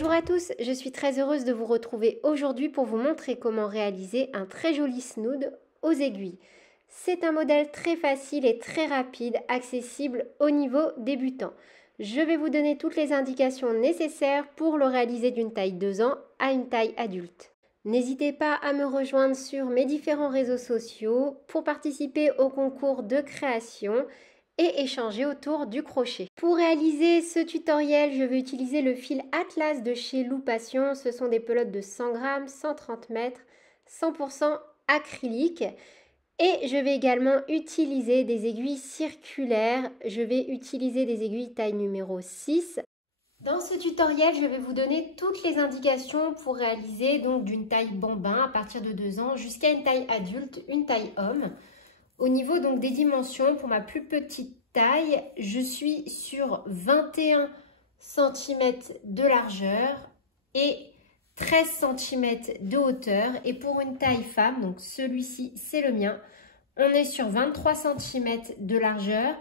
Bonjour à tous, je suis très heureuse de vous retrouver aujourd'hui pour vous montrer comment réaliser un très joli snood aux aiguilles. C'est un modèle très facile et très rapide, accessible au niveau débutant. Je vais vous donner toutes les indications nécessaires pour le réaliser d'une taille 2 ans à une taille adulte. N'hésitez pas à me rejoindre sur mes différents réseaux sociaux pour participer au concours de création et échanger autour du crochet. Pour réaliser ce tutoriel, je vais utiliser le fil Atlas de chez Loupation. Ce sont des pelotes de 100 grammes, 130 mètres, 100% acrylique. Et je vais également utiliser des aiguilles circulaires. Je vais utiliser des aiguilles taille numéro 6. Dans ce tutoriel, je vais vous donner toutes les indications pour réaliser donc d'une taille bambin à partir de 2 ans jusqu'à une taille adulte, une taille homme. Au niveau donc des dimensions, pour ma plus petite taille, je suis sur 21 cm de largeur et 13 cm de hauteur. Et pour une taille femme, donc celui-ci c'est le mien, on est sur 23 cm de largeur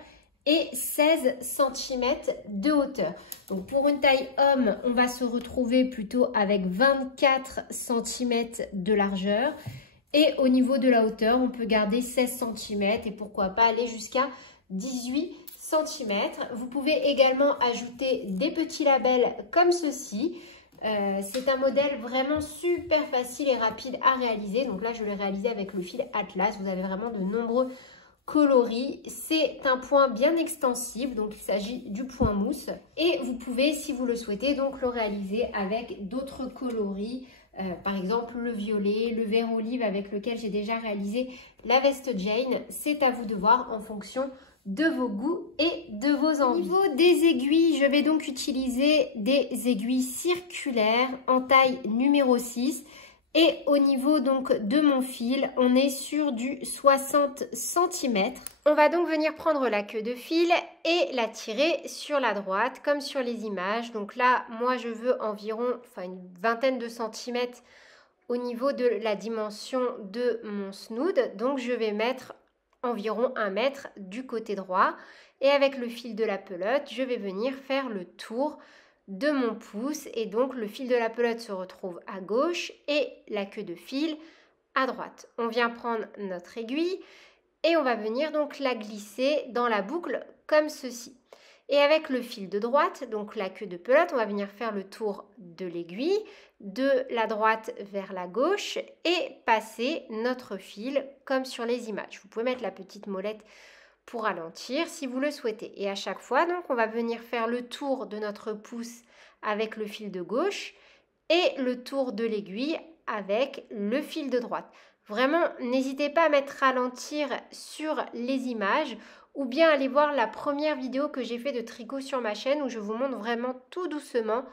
et 16 cm de hauteur. Donc pour une taille homme, on va se retrouver plutôt avec 24 cm de largeur. Et au niveau de la hauteur, on peut garder 16 cm et pourquoi pas aller jusqu'à 18 cm. Vous pouvez également ajouter des petits labels comme ceci. C'est un modèle vraiment super facile et rapide à réaliser. Donc là, je l'ai réalisé avec le fil Atlas. Vous avez vraiment de nombreux coloris. C'est un point bien extensible, donc il s'agit du point mousse. Et vous pouvez, si vous le souhaitez, donc le réaliser avec d'autres coloris. Par exemple le violet, le vert olive avec lequel j'ai déjà réalisé la veste Jane. C'est à vous de voir en fonction de vos goûts et de vos envies. Au niveau des aiguilles, je vais donc utiliser des aiguilles circulaires en taille numéro 6. Et au niveau donc de mon fil, on est sur du 60 cm. On va donc venir prendre la queue de fil et la tirer sur la droite comme sur les images. Donc là, moi je veux environ une vingtaine de centimètres au niveau de la dimension de mon snood. Donc je vais mettre environ 1 mètre du côté droit. Et avec le fil de la pelote, je vais venir faire le tour de mon pouce et donc le fil de la pelote se retrouve à gauche et la queue de fil à droite. On vient prendre notre aiguille et on va venir donc la glisser dans la boucle comme ceci. Et avec le fil de droite, donc la queue de pelote, on va venir faire le tour de l'aiguille de la droite vers la gauche et passer notre fil comme sur les images. Vous pouvez mettre la petite molette pour ralentir si vous le souhaitez. Et à chaque fois, donc, on va venir faire le tour de notre pouce avec le fil de gauche et le tour de l'aiguille avec le fil de droite. Vraiment, n'hésitez pas à mettre ralentir sur les images ou bien aller voir la première vidéo que j'ai fait de tricot sur ma chaîne où je vous montre vraiment tout doucement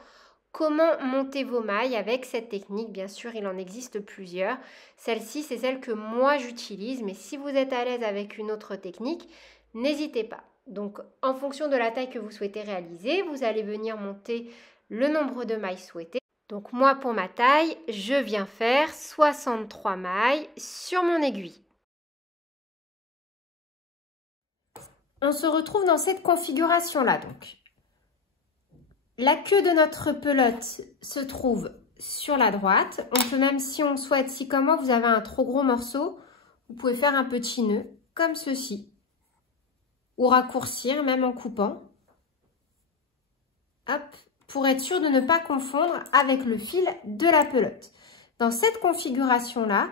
comment monter vos mailles avec cette technique. Bien sûr, il en existe plusieurs. Celle-ci, c'est celle que moi j'utilise, mais si vous êtes à l'aise avec une autre technique, n'hésitez pas. Donc, en fonction de la taille que vous souhaitez réaliser, vous allez venir monter le nombre de mailles souhaitées. Donc, moi, pour ma taille, je viens faire 63 mailles sur mon aiguille. On se retrouve dans cette configuration-là, donc. La queue de notre pelote se trouve sur la droite. On peut même, si on souhaite, si comme moi vous avez un trop gros morceau, vous pouvez faire un petit nœud comme ceci. Ou raccourcir, même en coupant. Hop, pour être sûr de ne pas confondre avec le fil de la pelote. Dans cette configuration-là,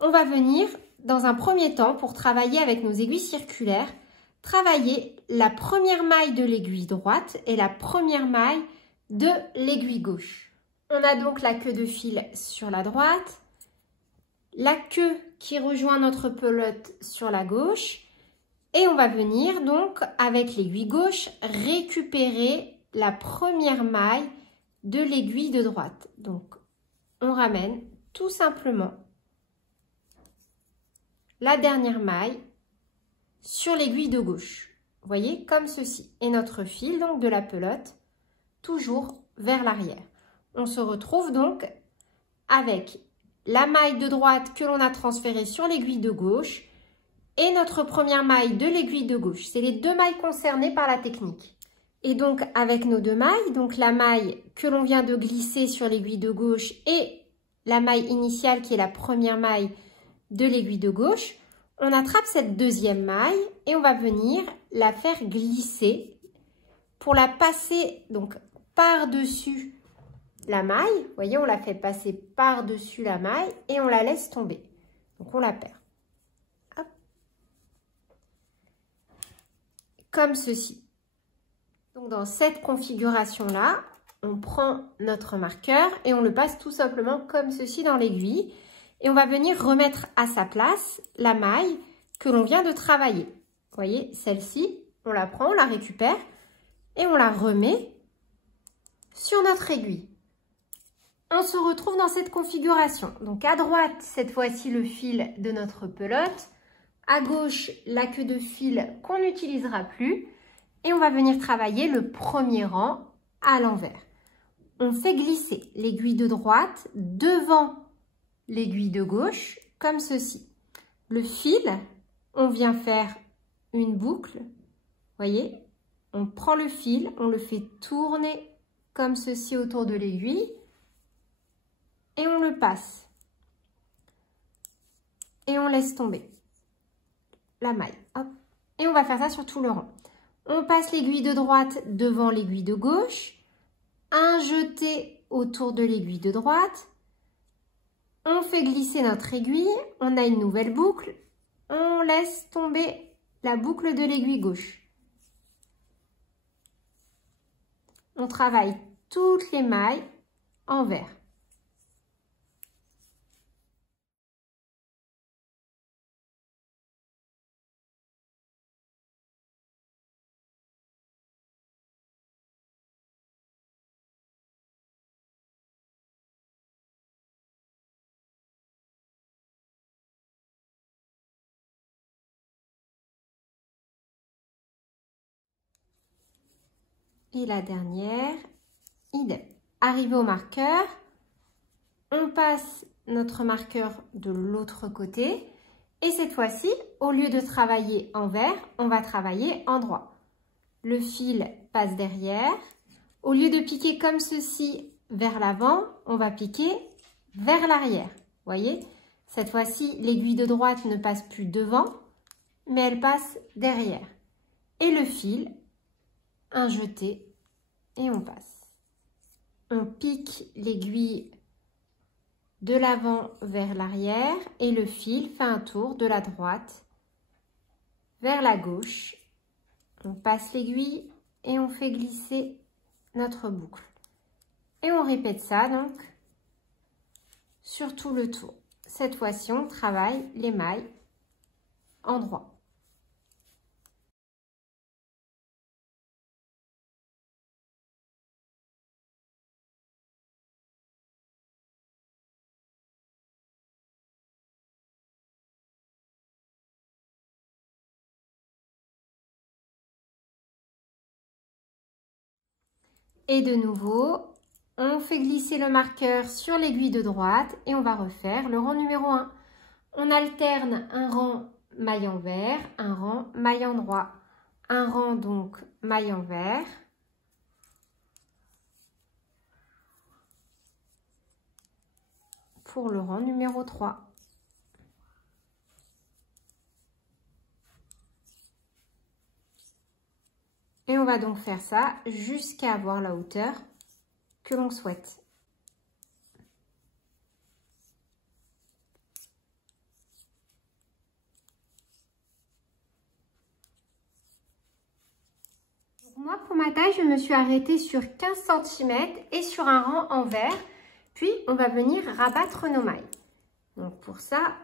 on va venir, dans un premier temps, pour travailler avec nos aiguilles circulaires, travailler la première maille de l'aiguille droite et la première maille de l'aiguille gauche. On a donc la queue de fil sur la droite, la queue qui rejoint notre pelote sur la gauche et on va venir donc avec l'aiguille gauche récupérer la première maille de l'aiguille de droite. Donc on ramène tout simplement la dernière maille sur l'aiguille de gauche. Vous voyez, comme ceci. Et notre fil donc de la pelote, toujours vers l'arrière. On se retrouve donc avec la maille de droite que l'on a transférée sur l'aiguille de gauche et notre première maille de l'aiguille de gauche. C'est les deux mailles concernées par la technique. Et donc avec nos deux mailles, donc la maille que l'on vient de glisser sur l'aiguille de gauche et la maille initiale qui est la première maille de l'aiguille de gauche, on attrape cette deuxième maille et on va venir la faire glisser pour la passer donc par-dessus la maille. Vous voyez, on la fait passer par-dessus la maille et on la laisse tomber. Donc on la perd. Hop. Comme ceci. Donc dans cette configuration-là, on prend notre marqueur et on le passe tout simplement comme ceci dans l'aiguille. Et on va venir remettre à sa place la maille que l'on vient de travailler. Vous voyez, celle-ci, on la prend, on la récupère et on la remet sur notre aiguille. On se retrouve dans cette configuration. Donc à droite, cette fois-ci, le fil de notre pelote. À gauche, la queue de fil qu'on n'utilisera plus. Et on va venir travailler le premier rang à l'envers. On fait glisser l'aiguille de droite devant l'aiguille de gauche, comme ceci. Le fil, on vient faire une boucle. Voyez, on prend le fil, on le fait tourner comme ceci autour de l'aiguille et on le passe. Et on laisse tomber la maille. Hop. Et on va faire ça sur tout le rang. On passe l'aiguille de droite devant l'aiguille de gauche, un jeté autour de l'aiguille de droite. On fait glisser notre aiguille, on a une nouvelle boucle, on laisse tomber la boucle de l'aiguille gauche. On travaille toutes les mailles en vert. Et la dernière, idem. Arrivé au marqueur, on passe notre marqueur de l'autre côté. Et cette fois-ci, au lieu de travailler en vert, on va travailler en droit. Le fil passe derrière. Au lieu de piquer comme ceci vers l'avant, on va piquer vers l'arrière. Voyez, cette fois-ci, l'aiguille de droite ne passe plus devant, mais elle passe derrière. Et le fil, un jeté, et on passe. On pique l'aiguille de l'avant vers l'arrière et le fil fait un tour de la droite vers la gauche. On passe l'aiguille et on fait glisser notre boucle. Et on répète ça donc sur tout le tour. Cette fois-ci, on travaille les mailles en droit. Et de nouveau, on fait glisser le marqueur sur l'aiguille de droite et on va refaire le rang numéro 1. On alterne un rang maille en vert, un rang maille en droit. Un rang donc maille en vert. Pour le rang numéro 3. Et on va donc faire ça jusqu'à avoir la hauteur que l'on souhaite. Donc moi, pour ma taille, je me suis arrêtée sur 15 cm et sur un rang en vert. Puis, on va venir rabattre nos mailles. Donc pour ça,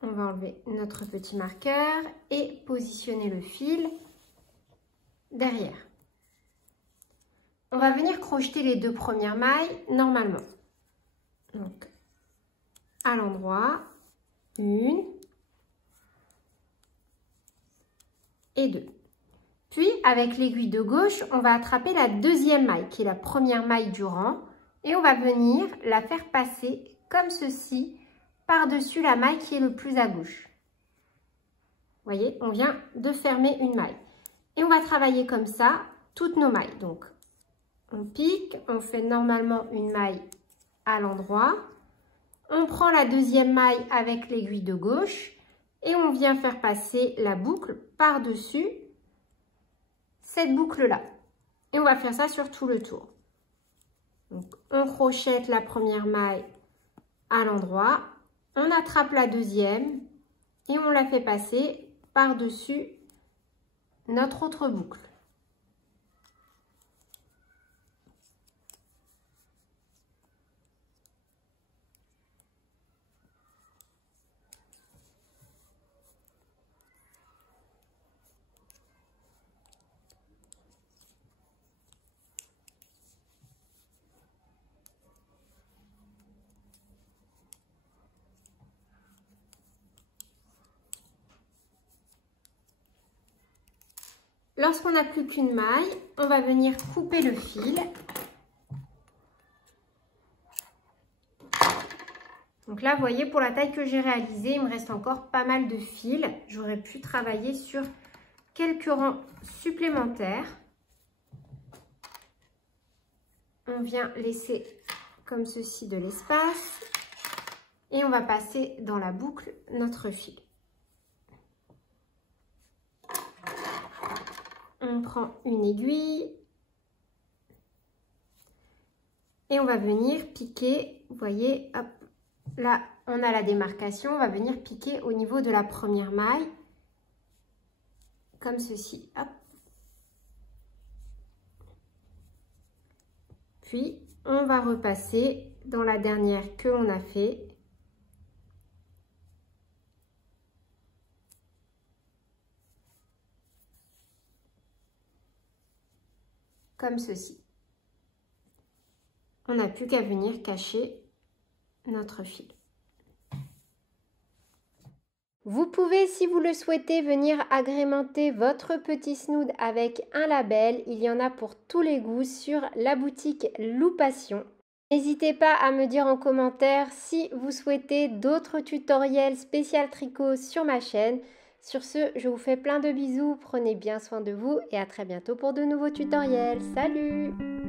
on va enlever notre petit marqueur et positionner le fil derrière. On va venir crocheter les deux premières mailles normalement. Donc, à l'endroit, 1 et 2. Puis, avec l'aiguille de gauche, on va attraper la deuxième maille, qui est la première maille du rang, et on va venir la faire passer comme ceci, par-dessus la maille qui est le plus à gauche. Vous voyez, on vient de fermer une maille. Et on va travailler comme ça toutes nos mailles. Donc, on pique, on fait normalement une maille à l'endroit. On prend la deuxième maille avec l'aiguille de gauche et on vient faire passer la boucle par-dessus cette boucle-là. Et on va faire ça sur tout le tour. Donc, on crochette la première maille à l'endroit, on attrape la deuxième et on la fait passer par-dessus notre autre boucle. Lorsqu'on n'a plus qu'une maille, on va venir couper le fil. Donc là, vous voyez, pour la taille que j'ai réalisée, il me reste encore pas mal de fils. J'aurais pu travailler sur quelques rangs supplémentaires. On vient laisser comme ceci de l'espace et on va passer dans la boucle notre fil. On prend une aiguille et on va venir piquer, vous voyez, hop, là on a la démarcation, on va venir piquer au niveau de la première maille, comme ceci, hop. Puis on va repasser dans la dernière que l'on a fait. Comme ceci. On n'a plus qu'à venir cacher notre fil. Vous pouvez, si vous le souhaitez, venir agrémenter votre petit snood avec un label. Il y en a pour tous les goûts sur la boutique Loupation. N'hésitez pas à me dire en commentaire si vous souhaitez d'autres tutoriels spécial tricot sur ma chaîne. Sur ce, je vous fais plein de bisous, prenez bien soin de vous et à très bientôt pour de nouveaux tutoriels. Salut!